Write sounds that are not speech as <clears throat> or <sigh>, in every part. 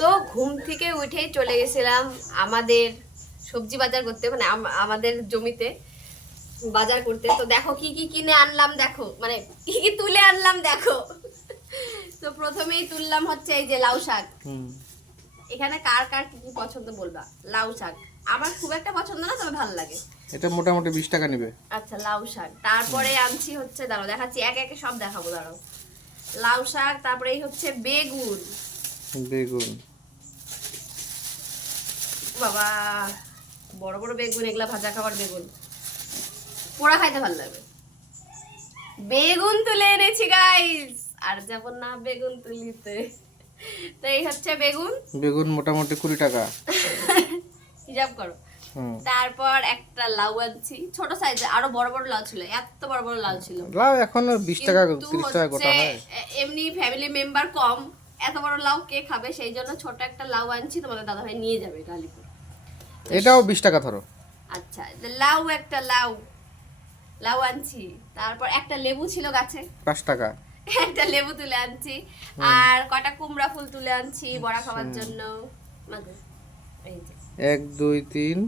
তো ঘুম থেকে উঠেই চলে গেছিলাম আমাদের সবজি বাজার করতে মানে আমাদের জমিতে বাজার করতে। তো দেখো কি কি কিনে আনলাম দেখো মানে কি কি তুলে আনলাম দেখো। তো প্রথমেই তুললাম হচ্ছে এই যে লাউ শাক। এখানে কার কার কি কি পছন্দ বলবা? লাউ শাক। আমার খুব একটা পছন্দ না তবে ভালো লাগে। এটা মোটামুটি বিশ টাকা নেবে। আচ্ছা লাউ শাক। তারপরে আনছি হচ্ছে দাঁড়াও দেখাচ্ছি একে একে সব দেখাবো দাঁড়াও। লাউ শাক তারপরে এই হচ্ছে বেগুন। বেগুন। বাবা বড় বড় বেগুন এগুলা ভাজা খাবার বেগুন। পোড়া খাইতে ভালো লাগবে বেগুন তুলে এনেছি গাইস আর যাব না বেগুন তুলিতে। তো এই হচ্ছে বেগুন। বেগুন মোটামুটি কুড়ি টাকা। <laughs> হিসাব করো। তারপর একটা লাউ আনছি। ছোট সাইজে আরও বড় বড় লাউ ছিল এত বড় বড় লাউ ছিল। লাউ এখন বিশ টাকা কিন্তু তিরিশ টাকা গোটা হয়। এমনি ফ্যামিলি মেম্বার কম। এত বড় লাউ কে খাবে? সেই জন্য ছোট একটা লাউ আনছি তোমাদের দাদা ভাই নিয়ে যাবে গালিপুর এটাও বিশ টাকা ধরো। আচ্ছা লাউ একটা লাউ লাউ আনছি। তারপর একটা লেবু ছিল গাছে। পাঁচ টাকা। <laughs> একটা লেবু তুলে আনছি। আর কটা কুমড়া ফুল তুলে আনছি বড়া খাওয়ার জন্য। এক দুই তিন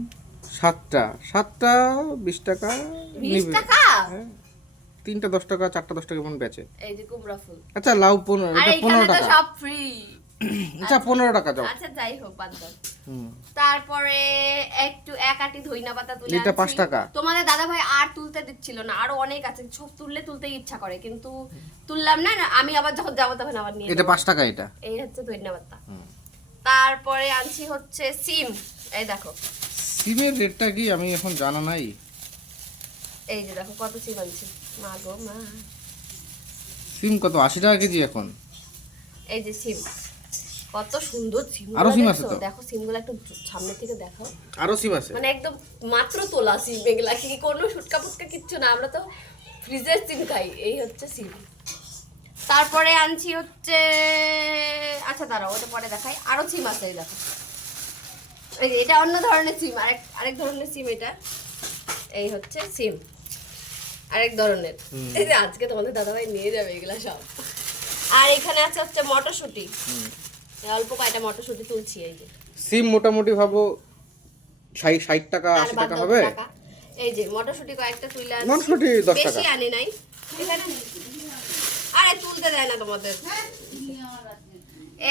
সাতটা। সাতটা বিশ টাকা বিশ টাকা? হ্যাঁ। তিনটা দশ টাকা চারটা দশ টাকা মন বেচে। এই যে কুমড়া ফুল। আচ্ছা লাউ পনেরো এটা পনেরো টাকা। সব ফ্রি <clears throat> আচ্ছা পনেরো টাকা আচ্ছা যাই হোক বাদ দাও। তারপরে একটু এক আটি ধইনা পাতা তুলে এটা পাঁচ টাকা। তোমাদের দাদা ভাই আর তুলতে দিচ্ছিল না আরও অনেক আছে। সব তুললে তুলতে ইচ্ছা করে কিন্তু তুললাম না না, আমি আবার যখন যাব তখন আবার নিয়ে এটা পাঁচ টাকা এটা। এই হচ্ছে ধইনা পাতা। তারপরে আনছি হচ্ছে সিম। এই দেখো। সিমের রেটটা কি আমি এখন জানা নাই? এই যে দেখো কত সিম আনছি। মা গো মা। সিম কত? আশি টাকা কেজি এখন। এই যে সিম। কত সুন্দর সিম আরও সিম আছে তো? দেখো সিমগুলো একটু সামনে থেকে দেখো আরও সিম আছে। মানে একদম মাত্র তোলা সিম এগুলা। কি কোনো ফুটকা কিচ্ছু না। আমরা তো ফ্রিজের সিম খাই। এই হচ্ছে সিম। তারপরে আনছি হচ্ছে আচ্ছা দাঁড়াও ওটা পরে দেখাই। আরও সিম আছে এই দেখো। এই যে এটা অন্য ধরনের সিম। আরেক আরেক ধরনের সিম এটা। এই হচ্ছে সিম। আরেক ধরনের। এই যে আজকে তোমাদের দাদাভাই নিয়ে যাবে এগুলা সব। আর এখানে আছে হচ্ছে মটরশুঁটি। অল্প কয়টা মটরশুঁটি তুলছি এই যে। সিম মোটামুটি ভাবো ষাট ষাট টাকা আশি টাকা হবে? এই যে মটরশুঁটি কয়েকটা তুলে আনছি। মটরশুঁটি দশ বেশি টাকা। আনি নাই। এখানে আরে তুলতে দেয় না তোমাদের।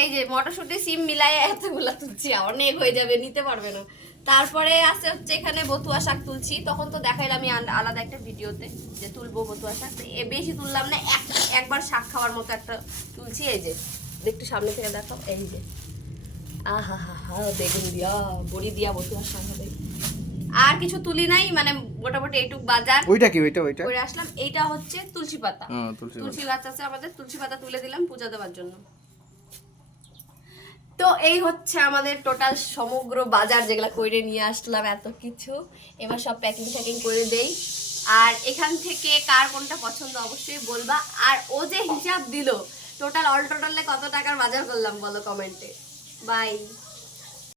এই যে মটরশুঁটি সিম মিলাই এতগুলা তুলছি। অনেক হয়ে যাবে নিতে পারবে না। তারপরে আছে হচ্ছে এখানে বতুয়া শাক তুলছি তখন তো দেখাইলাম আমি আলাদা একটা ভিডিওতে যে তুলবো বতুয়া শাক। এ বেশি তুললাম না এক একবার শাক খাওয়ার মতো একটা তুলছি এই যে। একটু সামনে থেকে দেখো এই যে। আহা হা হা বেগুন দিয়া বড়ি দিয়া বতুয়া শাক হবে। আর কিছু তুলি নাই মানে মোটামুটি এইটুক বাজার। ওইটা কি ওইটা ওইটা? করে আসলাম এইটা হচ্ছে তুলসী পাতা। হ্যাঁ তুলসী পাতা। আছে আমাদের তুলসী পাতা তুলে দিলাম পূজা দেওয়ার জন্য। তো এই হচ্ছে আমাদের টোটাল সমগ্র বাজার যেগুলা করে নিয়ে আসলাম, এত কিছু। এবার সব প্যাকিং ফ্যাকিং করে দেই। আর এখান থেকে কার কোনটা পছন্দ অবশ্যই বলবা। আর ও যে হিসাব দিল টোটাল অল টোটালে কত টাকার বাজার করলাম বলো কমেন্টে বাই